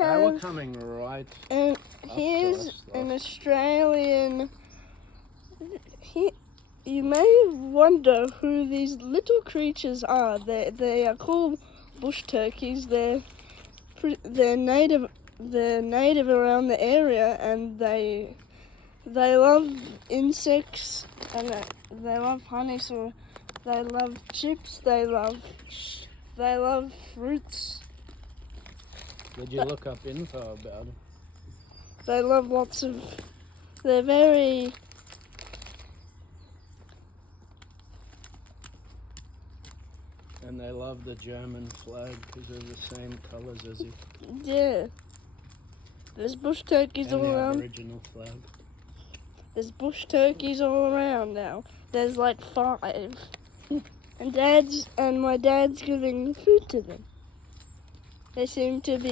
They were have, coming right and up to here's us. an Australian. You may wonder who these little creatures are. They are called bush turkeys. They're native. They're native around the area, and they love insects, and they love honey. So they love chips. They love fruits. Did you look up info about them? They love lots of. They're very. And they love the German flag because they're the same colours as it. Yeah. There's bush turkeys And all the around. Aboriginal flag. There's bush turkeys all around now. There's like 5. And my dad's giving food to them. They seem to be